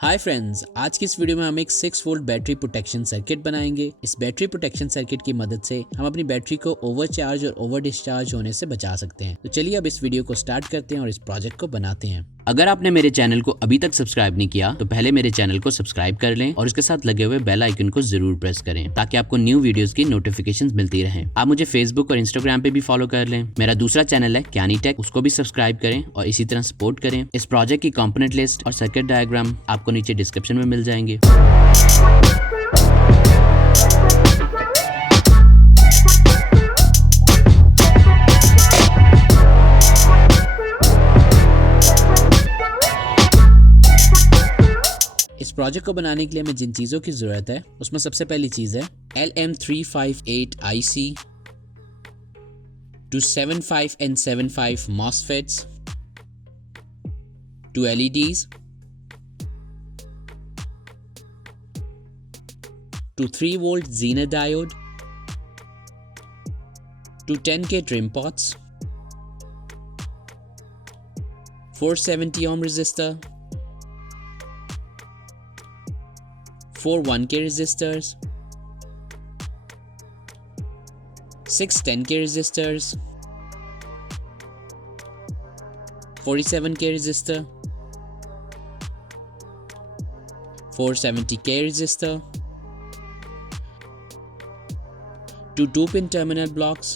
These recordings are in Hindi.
हाय फ्रेंड्स, आज की इस वीडियो में हम एक 6 वोल्ट बैटरी प्रोटेक्शन सर्किट बनाएंगे। इस बैटरी प्रोटेक्शन सर्किट की मदद से हम अपनी बैटरी को ओवरचार्ज और ओवर डिस्चार्ज होने से बचा सकते हैं। तो चलिए अब इस वीडियो को स्टार्ट करते हैं और इस प्रोजेक्ट को बनाते हैं। अगर आपने मेरे चैनल को अभी तक सब्सक्राइब नहीं किया तो पहले मेरे चैनल को सब्सक्राइब कर लें और उसके साथ लगे हुए बेल आइकन को जरूर प्रेस करें ताकि आपको न्यू वीडियोस की नोटिफिकेशंस मिलती रहें। आप मुझे फेसबुक और इंस्टाग्राम पे भी फॉलो कर लें। मेरा दूसरा चैनल है ज्ञानी टेक, उसको भी सब्सक्राइब करें और इसी तरह सपोर्ट करें। इस प्रोजेक्ट की कंपोनेंट लिस्ट और सर्किट डायग्राम आपको नीचे डिस्क्रिप्शन में मिल जाएंगे। इस प्रोजेक्ट को बनाने के लिए हमें जिन चीज़ों की ज़रूरत है उसमें सबसे पहली चीज़ है LM358 IC, 275 and 75 MOSFETs, 2 LEDs, 2 3 volt Zener diode, 2 10K trim pots, 470 ohm resistor, 4 1K resistors, 6 10K resistors, 47K resistor, 470K resistor, 2 2-pin terminal blocks,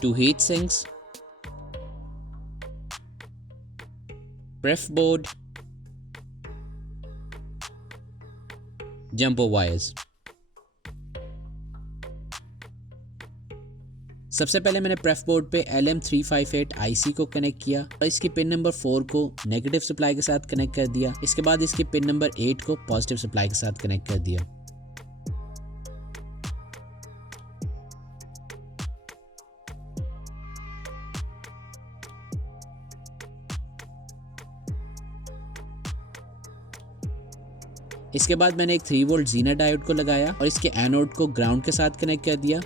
2 heat sinks, pref board, jumper wires। सबसे पहले मैंने प्रेफ बोर्ड पे LM358 IC को कनेक्ट किया और इसकी पिन नंबर 4 को नेगेटिव सप्लाई के साथ कनेक्ट कर दिया। इसके बाद इसकी पिन नंबर 8 को पॉजिटिव सप्लाई के साथ कनेक्ट कर दिया। इसके बाद मैंने एक 3 वोल्ट जीनर डायोड को लगाया और इसके एनोड को ग्राउंड के साथ कनेक्ट कर दिया।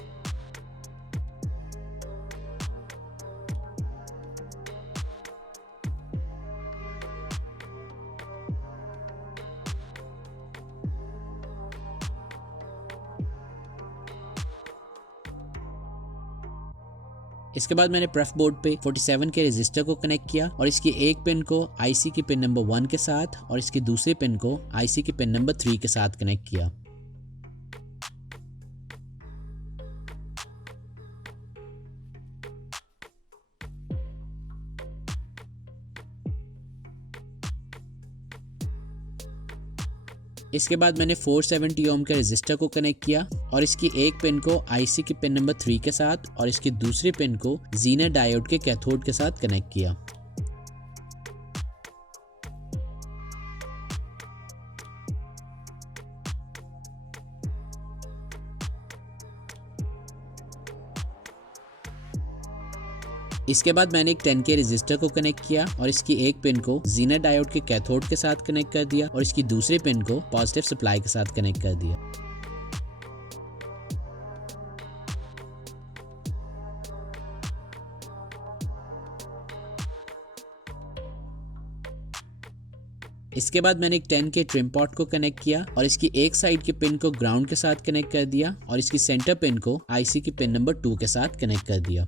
इसके बाद मैंने प्रेफ बोर्ड पे 47 के रेजिस्टर को कनेक्ट किया और इसकी एक पिन को आईसी की पिन नंबर 1 के साथ और इसकी दूसरी पिन को आईसी की पिन नंबर 3 के साथ कनेक्ट किया। इसके बाद मैंने 470 ओम के रेजिस्टर को कनेक्ट किया और इसकी एक पिन को आईसी की पिन नंबर 3 के साथ और इसकी दूसरी पिन को जीनर डायोड के कैथोड के साथ कनेक्ट किया। इसके बाद मैंने एक 10K रेजिस्टर को कनेक्ट किया और इसकी एक पिन को जीनर डायोड के कैथोड के साथ कनेक्ट कर दिया और इसकी दूसरी पिन को पॉजिटिव सप्लाई के साथ कनेक्ट कर दिया। इसके बाद मैंने एक 10K ट्रिम पॉट को कनेक्ट किया और इसकी एक साइड के पिन को ग्राउंड के साथ कनेक्ट कर दिया और इसकी सेंटर पिन को आईसी की पिन नंबर 2 के साथ कनेक्ट कर दिया।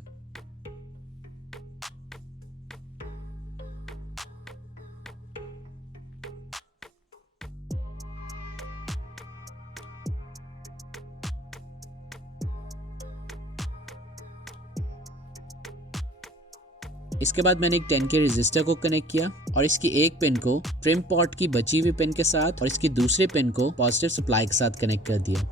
इसके बाद मैंने एक 10K रेजिस्टर को कनेक्ट किया और इसकी एक पिन को ट्रिम पॉट की बची हुई पिन के साथ और इसकी दूसरी पिन को पॉजिटिव सप्लाई के साथ कनेक्ट कर दिया।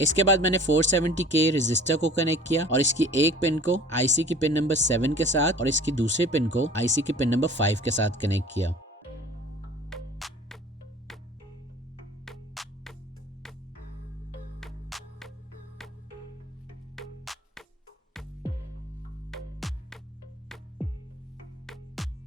इसके बाद मैंने 470K रेजिस्टर को कनेक्ट किया और इसकी एक पिन को आईसी की पिन नंबर 7 के साथ और इसकी दूसरी पिन को आईसी की पिन नंबर 5 के साथ कनेक्ट किया।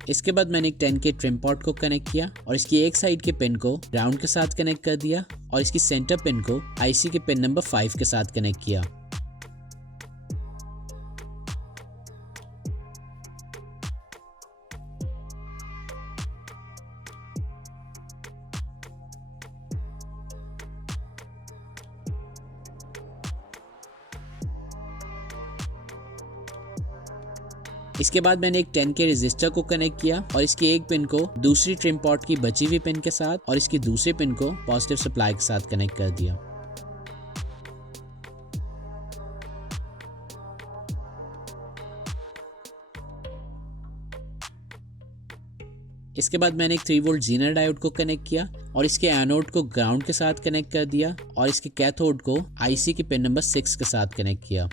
इसके बाद मैंने एक 10K ट्रिम पॉट को कनेक्ट किया और इसकी एक साइड के पिन को ग्राउंड के साथ कनेक्ट कर दिया और इसकी सेंटर पिन को आईसी के पिन नंबर 5 के साथ कनेक्ट किया। इसके बाद मैंने एक 10K रेजिस्टर को कनेक्ट किया और इसकी एक पिन को दूसरी ट्रिम पॉट की बची हुई पिन के साथ और इसकी दूसरी पिन को पॉजिटिव सप्लाई के साथ कनेक्ट कर दिया। इसके बाद मैंने एक 3 वोल्ट जीनर डायोड को कनेक्ट किया और इसके एनोड को ग्राउंड के साथ कनेक्ट कर दिया और इसके कैथोड को आईसी के पिन नंबर 6 के साथ कनेक्ट किया।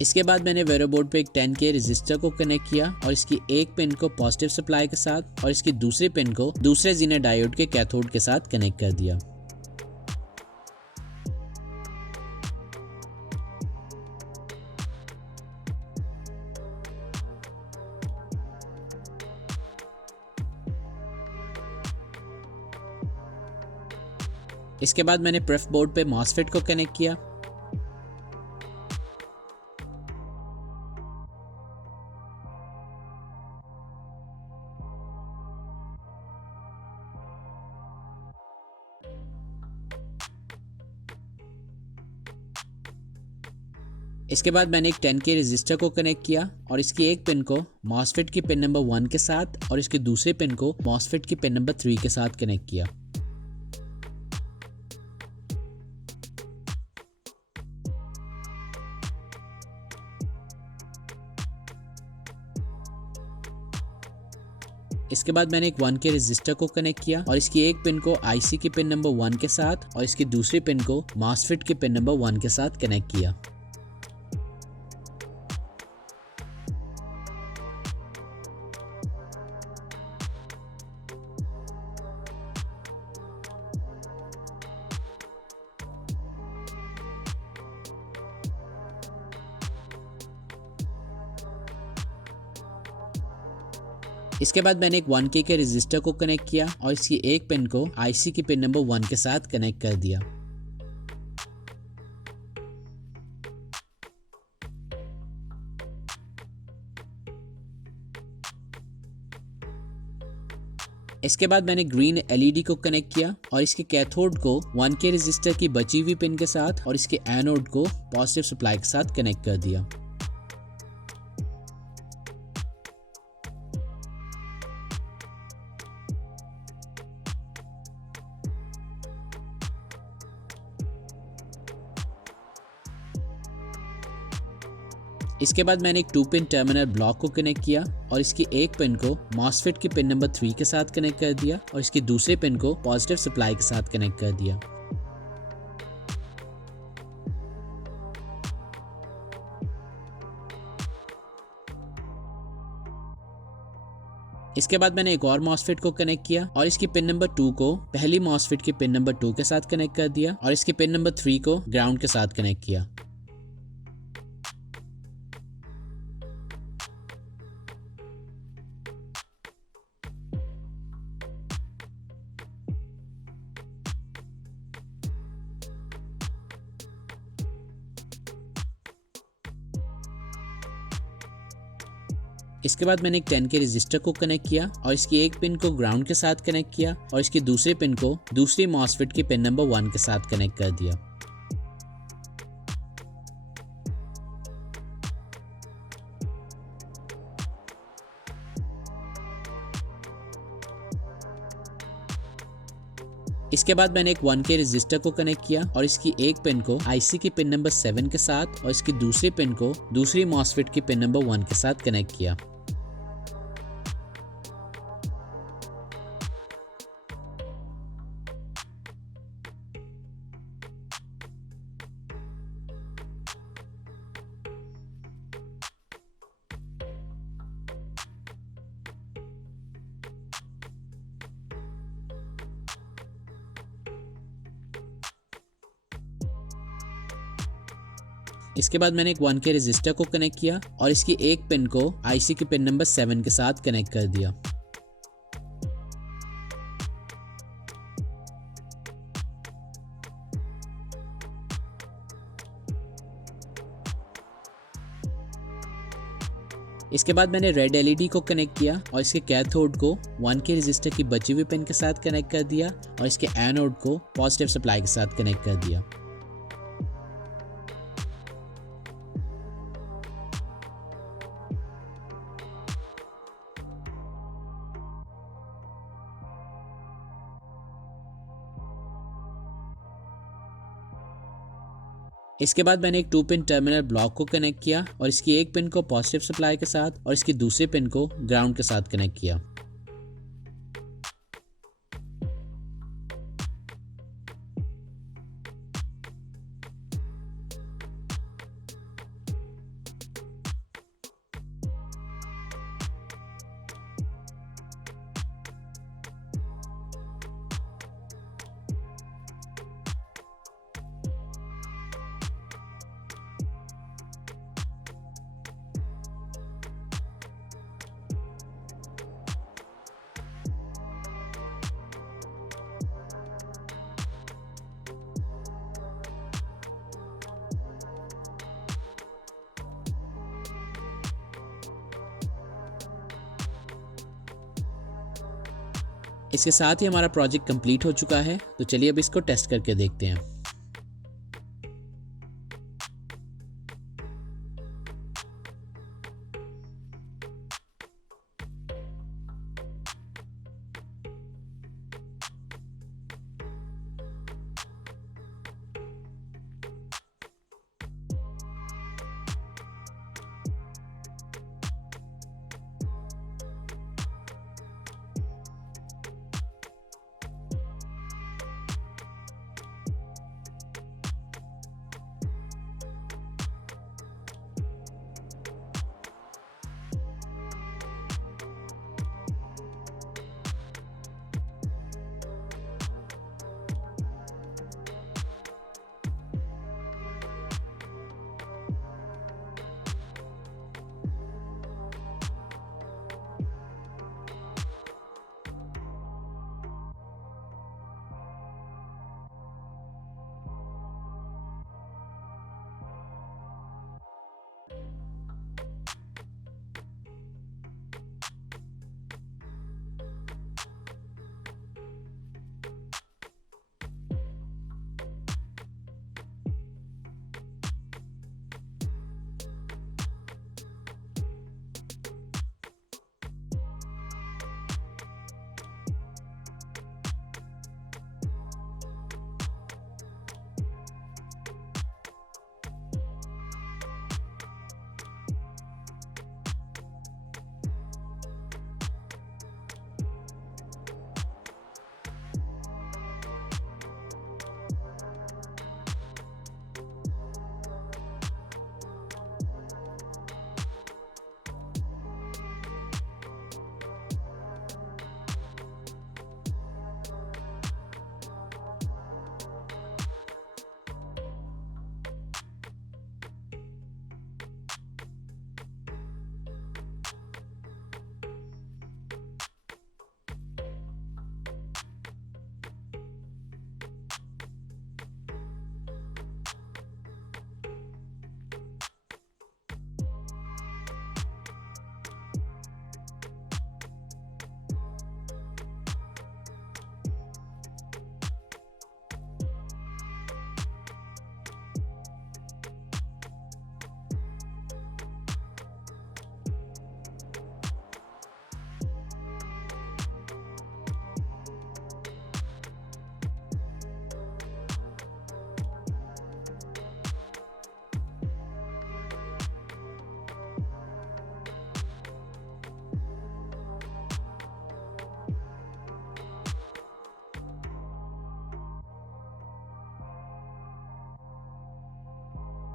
इसके बाद मैंने वेरो बोर्ड पे एक 10K रेजिस्टर को कनेक्ट किया और इसकी एक पिन को पॉजिटिव सप्लाई के साथ और इसकी दूसरी पिन को दूसरे जीनर डायोड के कैथोड के साथ कनेक्ट कर दिया। इसके बाद मैंने प्रेफ बोर्ड पे मॉसफेट को कनेक्ट किया। इसके बाद मैंने एक 10K रेजिस्टर को कनेक्ट किया और इसकी एक पिन को मॉसफेट की पिन नंबर 1 के साथ और इसकी दूसरे पिन को मॉसफेट की पिन नंबर 3 के साथ कनेक्ट किया। इसके बाद मैंने एक 1K रेजिस्टर को कनेक्ट किया और इसकी एक पिन को आईसी की पिन नंबर 1 के साथ और इसकी दूसरी पिन को मॉसफेट की पिन नंबर 1 के साथ कनेक्ट किया। इसके बाद मैंने एक 1K के रेजिस्टर को कनेक्ट किया और इसकी एक पिन को आईसी की पिन नंबर 1 के साथ कनेक्ट कर दिया। इसके बाद मैंने ग्रीन एलईडी को कनेक्ट किया और इसके कैथोड को 1K रेजिस्टर की बची हुई पिन के साथ और इसके एनोड को पॉजिटिव सप्लाई के साथ कनेक्ट कर दिया। इसके बाद मैंने एक 2 पिन टर्मिनल ब्लॉक को कनेक्ट किया और इसकी एक पिन को मॉसफेट की पिन नंबर 3 के साथ कनेक्ट कर दिया और इसकी दूसरे पिन को पॉजिटिव सप्लाई के साथ कनेक्ट कर दिया। इसके बाद मैंने एक और मॉसफेट को कनेक्ट किया और इसकी पिन नंबर 2 को पहली मॉसफेट की पिन नंबर 2 के साथ कनेक्ट कर दिया और इसकी पिन नंबर 3 को ग्राउंड के साथ कनेक्ट किया। इसके बाद मैंने एक 10K रेजिस्टर को कनेक्ट किया और इसकी एक पिन को ग्राउंड के साथ कनेक्ट किया और इसकी दूसरी पिन को दूसरी मॉसफेट की पिन नंबर 1 के साथ कनेक्ट कर दिया। इसके बाद मैंने एक 1K रेजिस्टर को कनेक्ट किया और इसकी एक पिन को आईसी की पिन नंबर 7 के साथ और इसकी दूसरी पिन को दूसरी मॉसफेट की पिन नंबर 1 के साथ कनेक्ट किया। इसके बाद मैंने एक 1K रजिस्टर को कनेक्ट किया और इसकी एक पिन को आईसी के पिन नंबर 7 के साथ कनेक्ट कर दिया। इसके बाद मैंने रेड एलईडी को कनेक्ट किया और इसके कैथोड को 1K रजिस्टर की बची हुई पिन के साथ कनेक्ट कर दिया और इसके एनोड को पॉजिटिव सप्लाई के साथ कनेक्ट कर दिया। इसके बाद मैंने एक 2 पिन टर्मिनल ब्लॉक को कनेक्ट किया और इसकी एक पिन को पॉजिटिव सप्लाई के साथ और इसकी दूसरी पिन को ग्राउंड के साथ कनेक्ट किया। इसके साथ ही हमारा प्रोजेक्ट कंप्लीट हो चुका है। तो चलिए अब इसको टेस्ट करके देखते हैं।